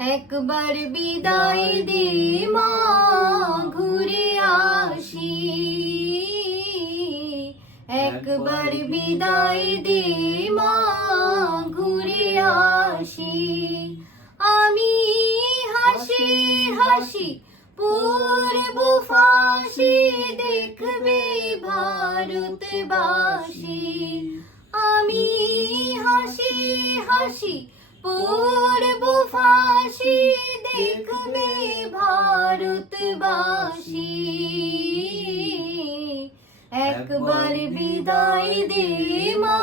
একবার বিদায় দে মা, ঘুরে আসি। একবার বিদায় দে মা, ঘুরে আসি। আমি হাসি হাসি পূর্ব ফাঁসি, দেখবে ভারতবাসী। আমি হাসি হাসি পূর্ব ফাঁসি, দেখবে ভারতবাসী। একবার বিদায় দে মা,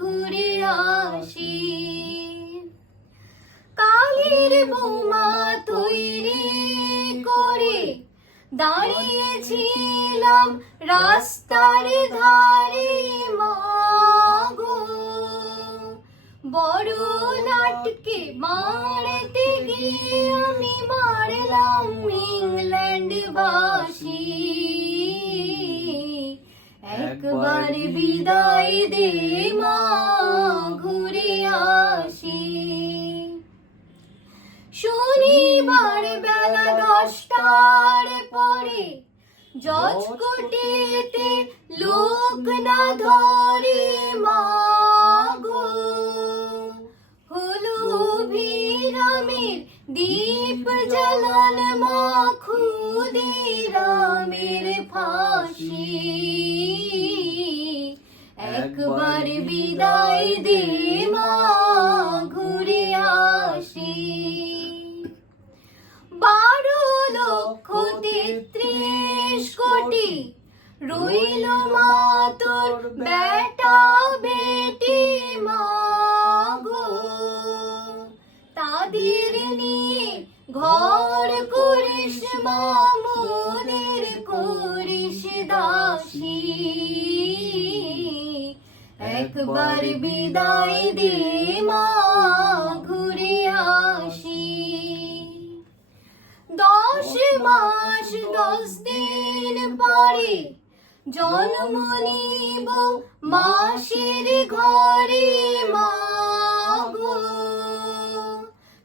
ঘুরে আসি। কালের বোমা তৈরি করে দাঁড়িয়েছিলাম রাস্তার ধারে মা গো, বড় নাটকে মারতে গিয়ে আমি মারলাম ইংল্যান্ডবাসী। একবার বিদায় দে মা, ঘুরে আসি। শনিবার বেলা 10টার পরে জজকোটেতে লোক না ধরে মা গো, হলো ভিরামের দীপ জ্বালান মা, ক্ষুদিরামের ফাঁসি। একবার বিদায় দে মা, ঘুরে আসি। 12,33,000,000,000 রইল মা তোর বেটা বেটি মা গো, তাদের নিয়ে ঘর করিস মা, মোদের করিস দাসী। একবার বিদায় দে মা, ঘুরে আসি। 10 মাস 10 দিন পরে জন্ম নিব মাসির ঘরে মা গো,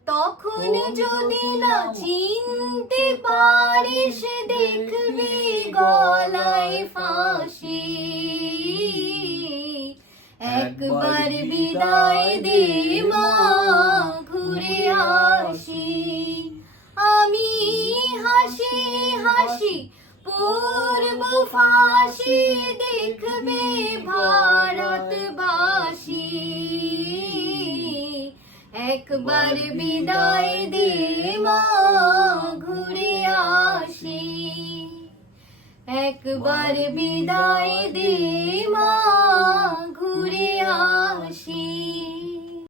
তখন যদি না চিনতে পারিস, দেখবি গলায় ফাঁসি। একবার বিদায় দে মা, ঘুরে আসি। আমি হাসি হাসি পূর্ব ফাঁসি, দেখবে ভারতবাসী। একবার বিদায় দে মা, ঘুরে আসি। একবার বিদায় দে মা।